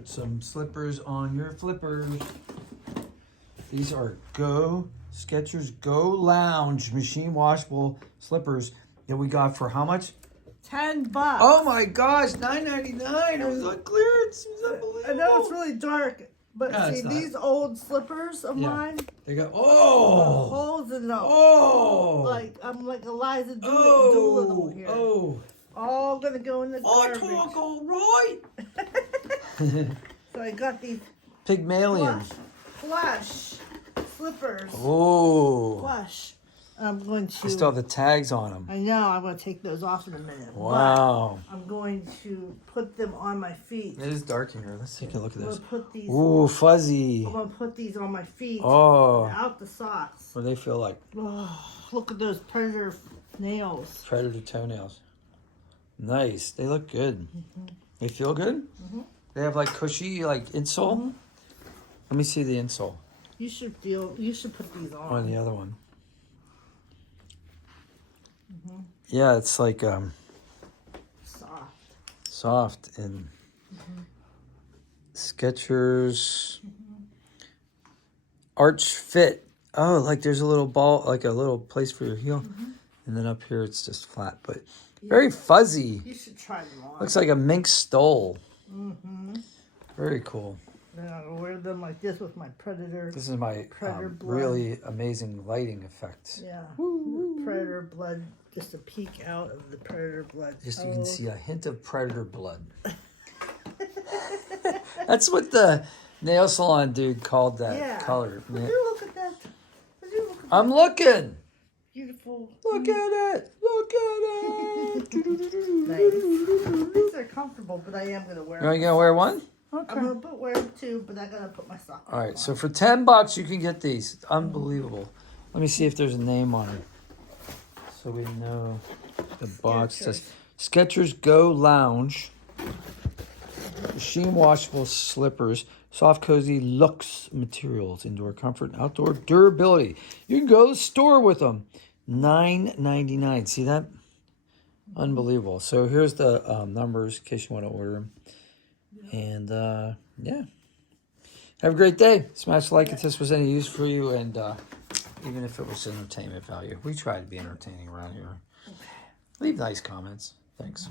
Put some slippers on your flippers. These are Skechers Go Lounge machine washable slippers that we got for how much? $10. Oh my gosh, $9.99. It was on clearance. It was unbelievable. I know it's really dark, but No, see it's not. these old slippers of mine. They got Holes in them. Oh. Like I'm like Eliza Oh. Doolittle here. Oh. All gonna go in the garbage. Talk all right. So I got these Pygmalion. flush slippers. Oh. Flush. I'm going to. They still have the tags on them. I know. I'm going to take those off in a minute. Wow. But I'm going to put them on my feet. It is dark in here. Let's take a look at I'm this. going to put these. Ooh, fuzzy. I'm going to put these on my feet. Oh. Without the socks. What do they feel like? Oh, look at those predator nails. Predator toenails. Nice. They look good. They feel good? They have like cushy, like insole. Let me see the insole You should put these on. on the other one. Yeah, it's like soft and Skechers Arch Fit. Oh, like there's a little ball, like a little place for your heel, and then up here it's just flat, but very fuzzy. You should try them on. Looks like a mink stole. Very cool. Then I'll wear them like this with my predator. This is my Predator blood. really amazing lighting effect. Yeah. Predator blood. Just a peek out of the predator blood. Just you can see a hint of predator blood. That's what the nail salon dude called that color. Would you look at that? Would you look at I'm looking. beautiful? Look at it. Look at it. Nice. These are comfortable, but I am going to wear them. Are you going to wear one? Okay. I'm going to wear them too, but I'm going to put my socks on. All right. So for $10, you can get these. Unbelievable. Let me see if there's a name on it. So we know the box says Skechers Go Lounge. Machine washable slippers. Soft, cozy luxe materials. Indoor comfort and outdoor durability. You can go to the store with them. $9.99. See that? Unbelievable. So here's the numbers in case you want to order them. And yeah. Have a great day. Smash like if this was any use for you. And even if it was entertainment value. We try to be entertaining around here. Leave nice comments. Thanks.